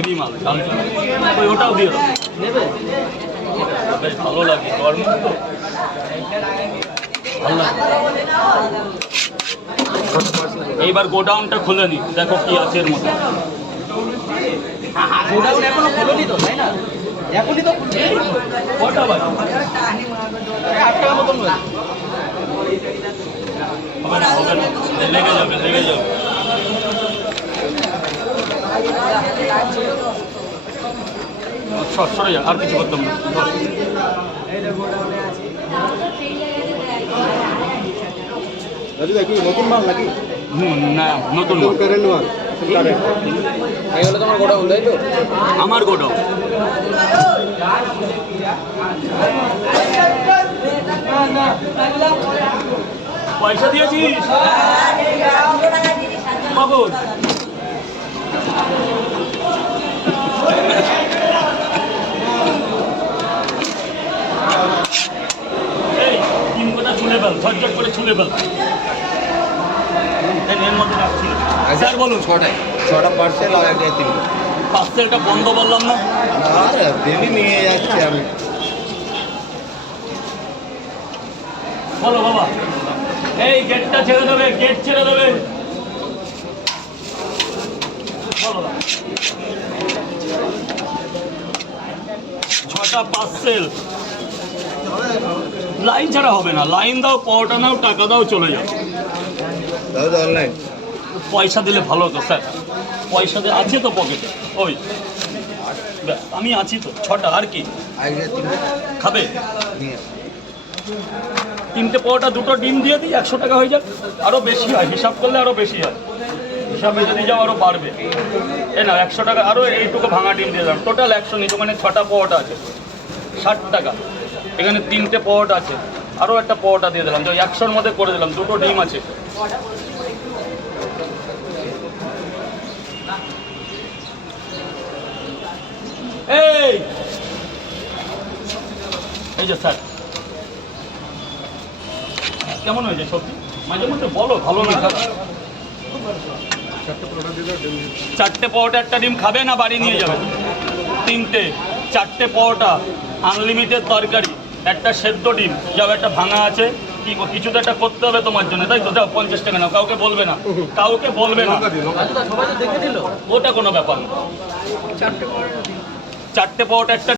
Heavy মাল চাল ওই ওটাও দিয়ে দাও নেবে বেশ ভালো লাগে গরম তো ভালো লাগে এইবার গোডাউনটা খুলে নি দেখো কি আছে এর মধ্যে গোডাউন এখনো খোলেনি তো তাই না এখনই তো কটা বাজে 8 টাকা মতন হয়েছে হবে না লেগে যাবে সরে যা আর কিছু করতাম না রাজু দেখি নতুন মাল নাকি না নতুন মাল। কারেন্ট মাল কারেন্ট এই হলো তোমার গোডাউন তাই তো আমার গোডাউন পয়সা দিয়েছিস খবর এই তিন কোটা ছুলে ফেল ঝটঝট করে ছুলে ফেল এর মধ্যে রাখছি স্যার বলুন ছটা পার্সেল আর একটা তিনটে পার্সেলটা বন্ধ বললাম না আর ডেলি নিয়ে যাচ্ছি আমি বলো বাবা এই গেটটা ছেড়ে দেবে গেট ছেড়ে দেবে বলো বাবা। 6টা পার্সেল লাইন ছাড়া হবে না লাইন দাও পাওয়াটা নাও টাকা দাও চলে যাও দাদা অনলাইন পয়সা দিলে ভালো হতো স্যার পয়সা দিয়ে আছে তো পকেটে ওই ব্যাস, আমি আছি তো 6টা আর কি আগে তিনটে খাবে নিয়ে 3টে পাওয়াটা 2টো ডিম দিয়ে দিই 100 টাকা হয়ে যাক আরও বেশি হয় হিসাব করলে আরও বেশি হয় হিসাবে যদি যাও আরও বাড়বে এ না 100 টাকা আরও এইটুকু ভাঙা ডিম দিয়ে দাম টোটাল 100 নিচে মানে 6টা পাওয়াটা আছে 60 টাকা এখানে 3টে পাওয়াটা আছে আরও একটা পাওয়াটা দিয়ে দিলাম তো 100-র মধ্যে করে দিলাম 2টো ডিম আছে এই যে স্যার কেমন হয়েছে সত্যি মাঝে মধ্যে বলো ভালো না খারাপ 4টে পাওয়াটা একটা ডিম খাবে না বাড়ি নিয়ে যাবে 3টে 4টে পাওয়াটা আনলিমিটেড তরকারি একটা সেদ্ধ ডিম যাও একটা ভাঙা আছে কি কিছু তো একটা করতে হবে তোমার জন্য তাই তো দাও 50 টাকা নাও কাউকে বলবে না সবাই তো দেখে দিল ওটা কোনো ব্যাপার না 4টে পাওয়াটা একটা